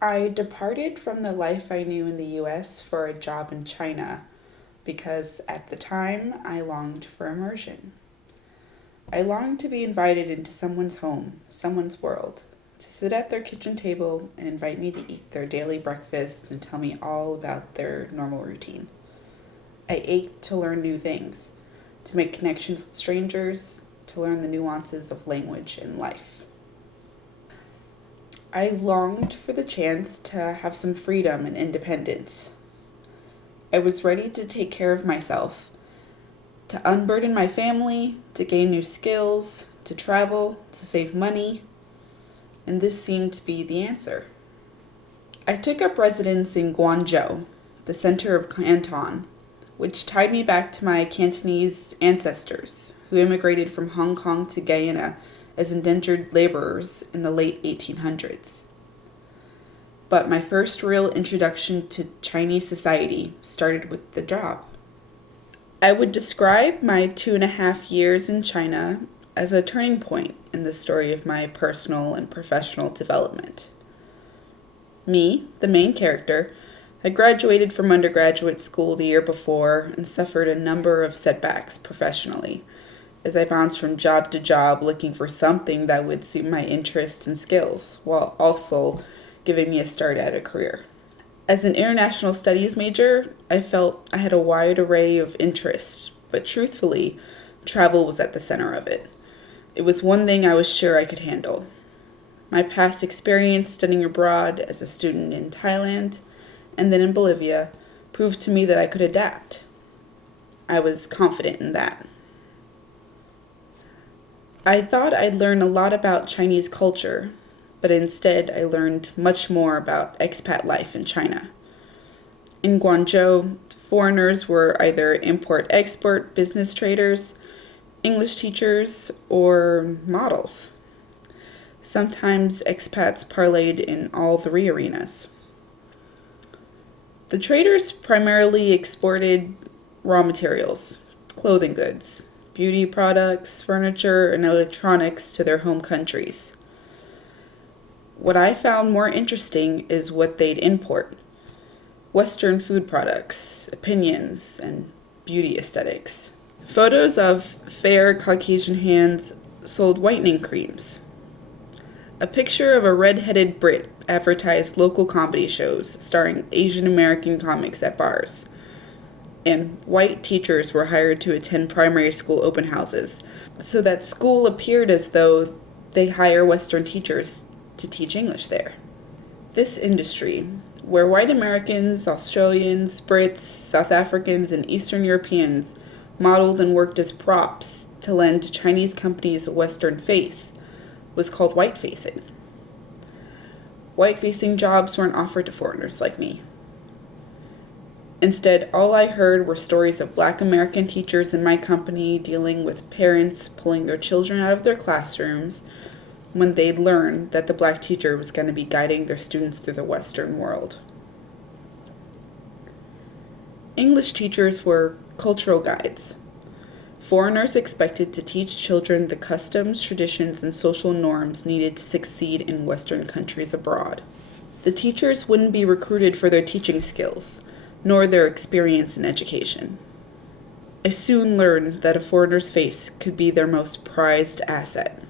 I departed from the life I knew in the US for a job in China because at the time I longed for immersion. I longed to be invited into someone's home, someone's world, to sit at their kitchen table and invite me to eat their daily breakfast and tell me all about their normal routine. I ached to learn new things, to make connections with strangers, to learn the nuances of language and life. I longed for the chance to have some freedom and independence. I was ready to take care of myself, to unburden my family, to gain new skills, to travel, to save money, and this seemed to be the answer. I took up residence in Guangzhou, the center of Canton, which tied me back to my Cantonese ancestors who immigrated from Hong Kong to Guyana as indentured laborers in the late 1800s. But my first real introduction to Chinese society started with the job. I would describe my 2.5 years in China as a turning point in the story of my personal and professional development. Me, the main character, had graduated from undergraduate school the year before and suffered a number of setbacks professionally as I bounced from job to job looking for something that would suit my interests and skills while also giving me a start at a career. As an international studies major, I felt I had a wide array of interests, but truthfully, travel was at the center of it. It was one thing I was sure I could handle. My past experience studying abroad as a student in Thailand and then in Bolivia proved to me that I could adapt. I was confident in that. I thought I'd learn a lot about Chinese culture, but instead I learned much more about expat life in China. In Guangzhou, foreigners were either import-export business traders, English teachers, or models. Sometimes expats parlayed in all three arenas. The traders primarily exported raw materials, clothing goods, beauty products, furniture, and electronics to their home countries. What I found more interesting is what they'd import: Western food products, opinions, and beauty aesthetics. Photos of fair Caucasian hands sold whitening creams. A picture of a red-headed Brit advertised local comedy shows starring Asian American comics at bars. And white teachers were hired to attend primary school open houses, so that school appeared as though they hire Western teachers to teach English there. This industry, where white Americans, Australians, Brits, South Africans, and Eastern Europeans modeled and worked as props to lend Chinese companies a Western face, was called white-facing. White-facing jobs weren't offered to foreigners like me. Instead, all I heard were stories of Black American teachers in my company dealing with parents pulling their children out of their classrooms when they'd learned that the Black teacher was going to be guiding their students through the Western world. English teachers were cultural guides. Foreigners expected to teach children the customs, traditions, and social norms needed to succeed in Western countries abroad. The teachers wouldn't be recruited for their teaching skills, nor their experience in education. I soon learned that a foreigner's face could be their most prized asset.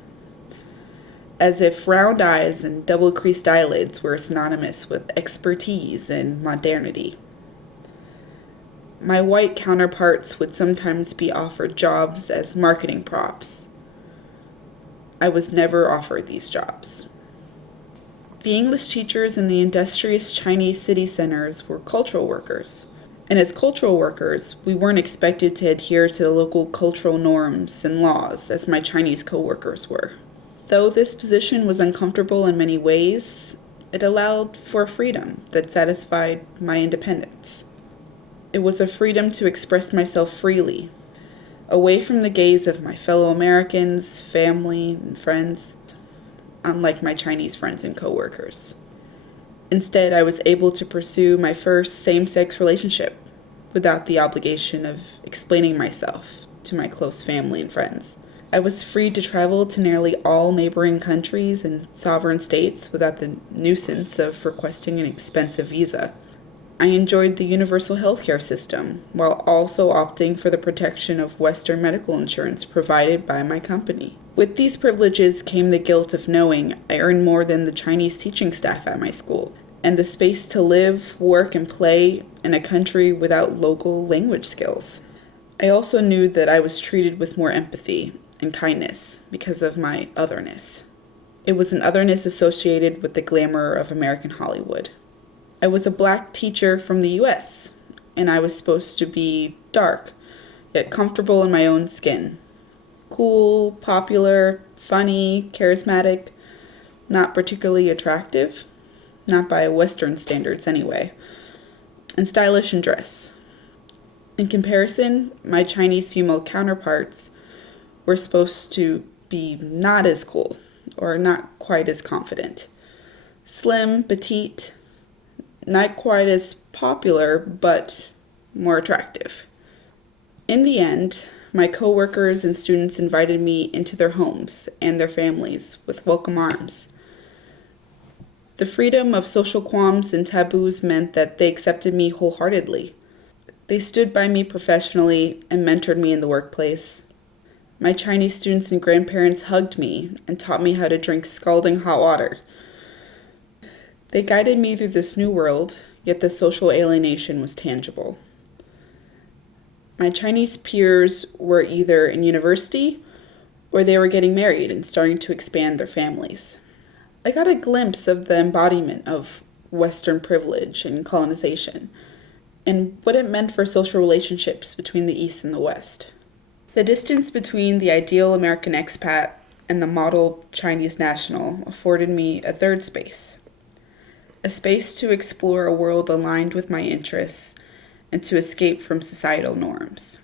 As if round eyes and double-creased eyelids were synonymous with expertise and modernity. My white counterparts would sometimes be offered jobs as marketing props. I was never offered these jobs. The English teachers in the industrious Chinese city centers were cultural workers, and as cultural workers, we weren't expected to adhere to the local cultural norms and laws as my Chinese co-workers were. Though this position was uncomfortable in many ways, it allowed for freedom that satisfied my independence. It was a freedom to express myself freely, away from the gaze of my fellow Americans, family, and friends, unlike my Chinese friends and coworkers. Instead, I was able to pursue my first same-sex relationship without the obligation of explaining myself to my close family and friends. I was free to travel to nearly all neighboring countries and sovereign states without the nuisance of requesting an expensive visa. I enjoyed the universal healthcare system while also opting for the protection of Western medical insurance provided by my company. With these privileges came the guilt of knowing I earned more than the Chinese teaching staff at my school, and the space to live, work, and play in a country without local language skills. I also knew that I was treated with more empathy and kindness because of my otherness. It was an otherness associated with the glamour of American Hollywood. I was a black teacher from the US, and I was supposed to be dark, yet comfortable in my own skin. Cool, popular, funny, charismatic, not particularly attractive, not by Western standards anyway, and stylish in dress. In comparison, my Chinese female counterparts were supposed to be not as cool, or not quite as confident. Slim, petite, not quite as popular, but more attractive. In the end, my coworkers and students invited me into their homes and their families with welcome arms. The freedom of social qualms and taboos meant that they accepted me wholeheartedly. They stood by me professionally and mentored me in the workplace. My Chinese students and grandparents hugged me and taught me how to drink scalding hot water. They guided me through this new world, yet the social alienation was tangible. My Chinese peers were either in university or they were getting married and starting to expand their families. I got a glimpse of the embodiment of Western privilege and colonization, and what it meant for social relationships between the East and the West. The distance between the ideal American expat and the model Chinese national afforded me a third space. A space to explore a world aligned with my interests and to escape from societal norms.